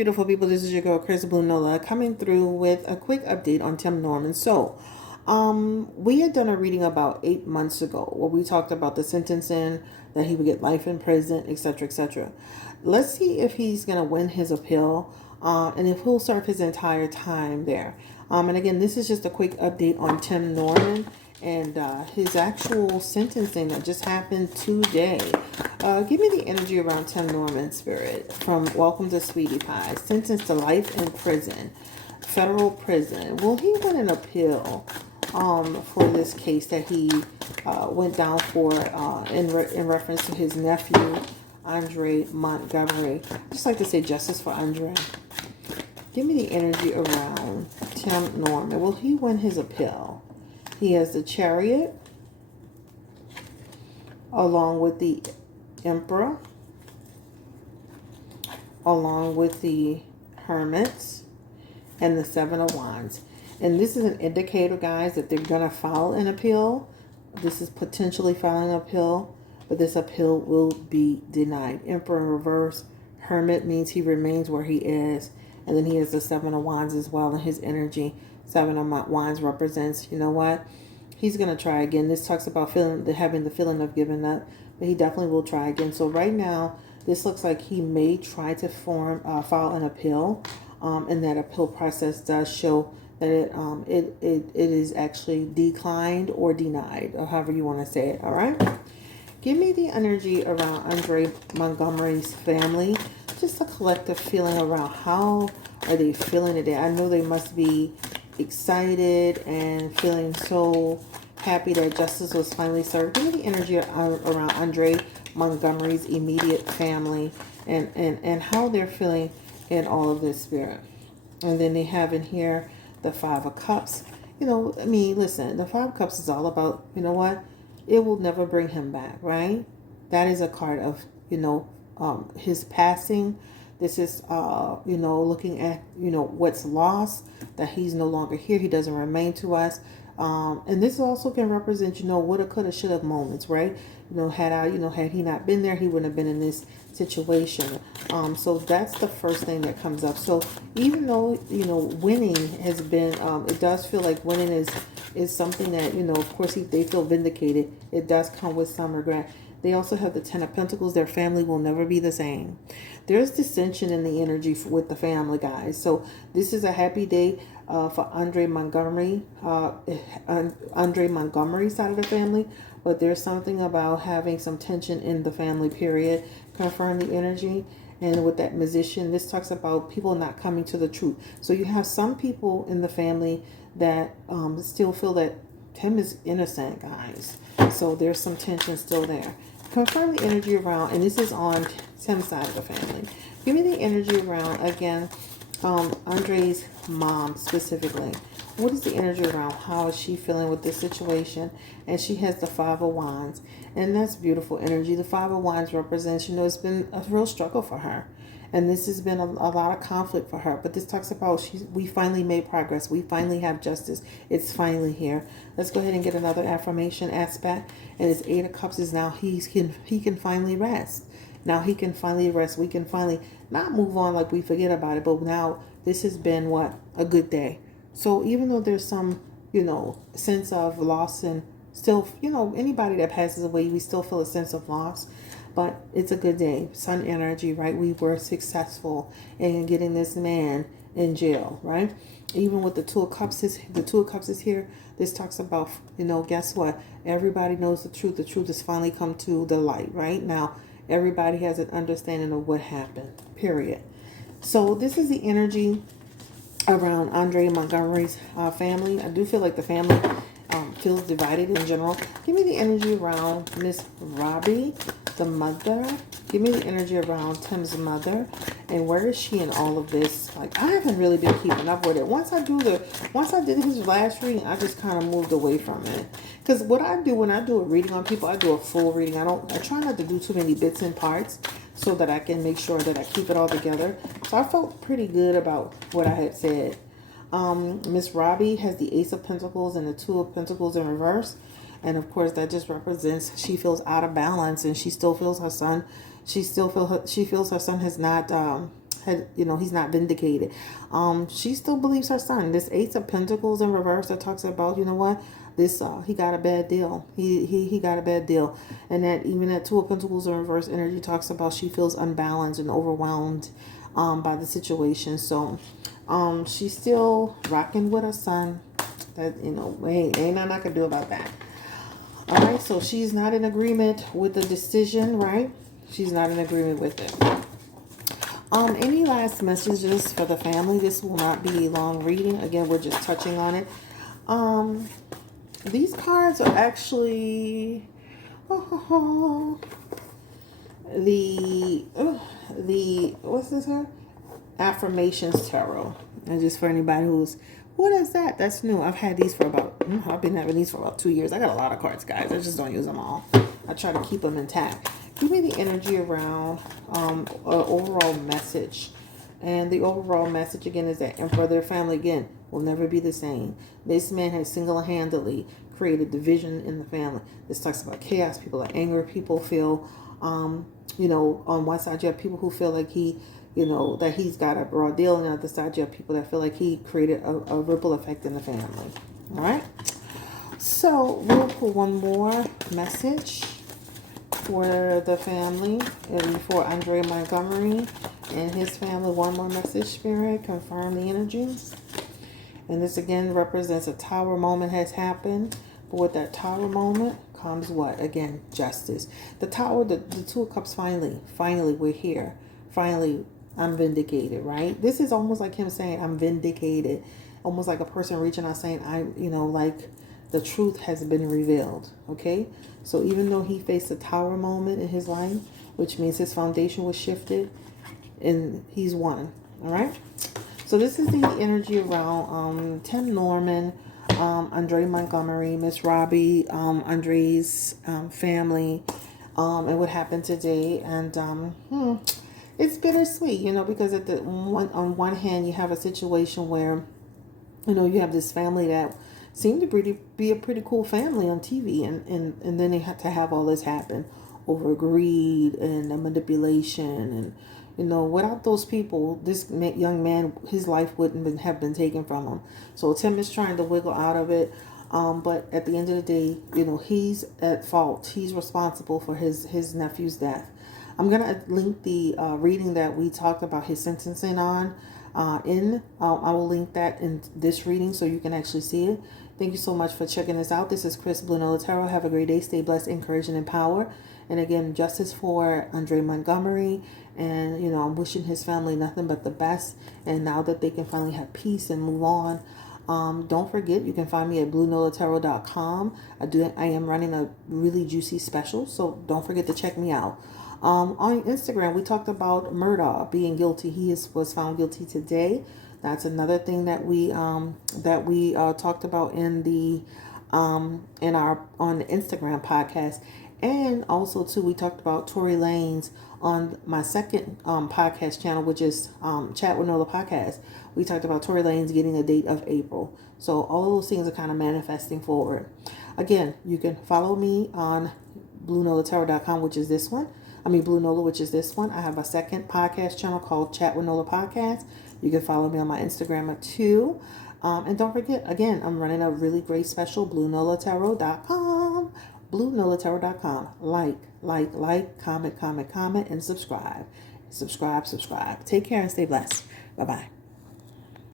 Beautiful people, this is your girl Chris Blue Nola coming through with a quick update on Tim Norman. We had done a reading about 8 months ago where we talked about the sentencing, that he would get life in prison, etc., etc. Let's see if he's gonna win his appeal, and if he'll serve his entire time there. And again, this is just a quick update on Tim Norman and his actual sentencing that just happened today. Give me the energy around Tim Norman, Spirit, from Welcome to Sweetie Pie. Sentenced to life in prison, federal prison. Will he win an appeal for this case that he went down for in reference to his nephew, Andre Montgomery? I just like to say justice for Andre. Give me the energy around Tim Norman. Will he win his appeal? He has the Chariot, along with the Emperor, along with the Hermits, and the Seven of Wands. And this is an indicator, guys, that they're going to file an appeal. This is potentially filing an appeal, but this appeal will be denied. Emperor in reverse. Hermit means he remains where he is. And then he has the Seven of Wands as well in his energy. Seven of Wands represents, you know what? He's going to try again. This talks about having the feeling of giving up, but he definitely will try again. So right now, this looks like he may try to file an appeal, and that appeal process does show that it is actually declined or denied, or however you want to say it. All right. Give me the energy around Andre Montgomery's family. Just a collective feeling around how are they feeling today. I know they must be excited and feeling so happy that justice was finally served. Give me the energy around Andre Montgomery's immediate family and how they're feeling in all of this, Spirit. And then they have in here the Five of Cups. You know, I mean, listen, the Five of Cups is all about, you know what? It will never bring him back, right? That is a card of, his passing. This is, looking at, what's lost, that he's no longer here. He doesn't remain to us. And this also can represent, woulda, coulda, shoulda moments, right? Had he not been there, he wouldn't have been in this situation. So that's the first thing that comes up. So even though, winning has been, it does feel like winning is something that, of course, they feel vindicated. It does come with some regret. They also have the Ten of Pentacles. Their family will never be the same. There's dissension in the energy with the family, guys. So this is a happy day for Andre Montgomery, Andre Montgomery side of the family. But there's something about having some tension in the family, period. Confirm the energy. And with that Musician, this talks about people not coming to the truth. So you have some people in the family that still feel that Tim is innocent, guys. So there's some tension still there. Confirm the energy around, and this is on Tim's side of the family. Give me the energy around, again, Andre's mom specifically. What is the energy around? How is she feeling with this situation? And she has the Five of Wands. And that's beautiful energy. The Five of Wands represents, it's been a real struggle for her. And this has been a lot of conflict for her. But this talks about we finally made progress. We finally have justice. It's finally here. Let's go ahead and get another affirmation aspect. And his Eight of Cups is now he can finally rest. Now he can finally rest. We can finally not move on like we forget about it. But now this has been a good day. So even though there's some, sense of loss and still, anybody that passes away, we still feel a sense of loss. But it's a good day. Sun energy, right? We were successful in getting this man in jail, right? Even with the Two of Cups is here. This talks about, guess what? Everybody knows the truth. The truth has finally come to the light, right? Now, everybody has an understanding of what happened, period. So this is the energy around Andre Montgomery's family. I do feel like the family feels divided in general. Give me the energy around Miss Robbie, the mother. Give me the energy around Tim's mother. And where is she in all of this? Like, I haven't really been keeping up with it. Once I did his last reading, I just kind of moved away from it. Because what I do when I do a reading on people, I do a full reading. I try not to do too many bits and parts so that I can make sure that I keep it all together. So I felt pretty good about what I had said. Miss Robbie has the Ace of Pentacles and the Two of Pentacles in reverse. And of course, that just represents she feels out of balance, and she still feels her son. She feels her son has not he's not vindicated. She still believes her son. This Ace of Pentacles in reverse that talks about, you know what, this he got a bad deal. He got a bad deal. And that even that Two of Pentacles in reverse energy talks about she feels unbalanced and overwhelmed by the situation. So she's still rocking with her son. That, ain't nothing I can do about that. All right, so she's not in agreement with the decision, right? She's not in agreement with it. Any last messages for the family? This will not be a long reading. Again, we're just touching on it. These cards are actually the what's this here? Affirmations Tarot. And just for anybody what is that? That's new. I've had these for I've been having these for about 2 years. I got a lot of cards, guys. I just don't use them all. I try to keep them intact. Give me the energy around an overall message. And the overall message, again, is that, and for their family, again, will never be the same. This man has single-handedly created division in the family. This talks about chaos. People are angry. People feel, on one side you have people who feel like that he's got a raw deal. And on the other side, you have people that feel like he created a ripple effect in the family. All right? So we'll pull one more message for the family and for Andre Montgomery and his family. One more message, Spirit. Confirm the energies. And this, again, represents a tower moment has happened. But with that tower moment comes what? Again, justice. The tower, the Two of Cups, finally, we're here. Finally, I'm vindicated, right? This is almost like him saying, I'm vindicated. Almost like a person reaching out saying, like the truth has been revealed, okay? So even though he faced a tower moment in his life, which means his foundation was shifted, and he's won, all right? So this is the energy around Tim Norman, Andre Montgomery, Miss Robbie, Andre's family, and what happened today. And it's bittersweet, because on one hand, you have a situation where, you have this family that seemed to be a pretty cool family on TV, and then they had to have all this happen over greed and manipulation, and without those people, this young man, his life wouldn't have been taken from him. So Tim is trying to wiggle out of it, but at the end of the day, he's at fault. He's responsible for his nephew's death. I'm gonna link the reading that we talked about his sentencing on. I will link that in this reading so you can actually see it. Thank you so much for checking this out. This is Chris Blue Nola Tarot. Have a great day. Stay blessed, encouraged, and empowered. And again, justice for Andre Montgomery. And, I'm wishing his family nothing but the best. And now that they can finally have peace and move on. Don't forget, you can find me at BlueNolaTarot.com. I am running a really juicy special, so don't forget to check me out. On Instagram, we talked about Murdaugh being guilty. He was found guilty today. That's another thing that we talked about on the Instagram podcast. And also too, we talked about Tory Lanez on my second podcast channel, which is Chat with Nola podcast. We talked about Tory Lanez getting a date of April. So all of those things are kind of manifesting forward. Again, you can follow me on BlueNolaTarot.com, which is this one. Blue Nola, which is this one. I have a second podcast channel called Chat with Nola Podcast. You can follow me on my Instagram too. And don't forget, again, I'm running a really great special, BlueNolaTarot.com. BlueNolaTarot.com. Like, comment, and subscribe. Subscribe. Take care and stay blessed. Bye-bye.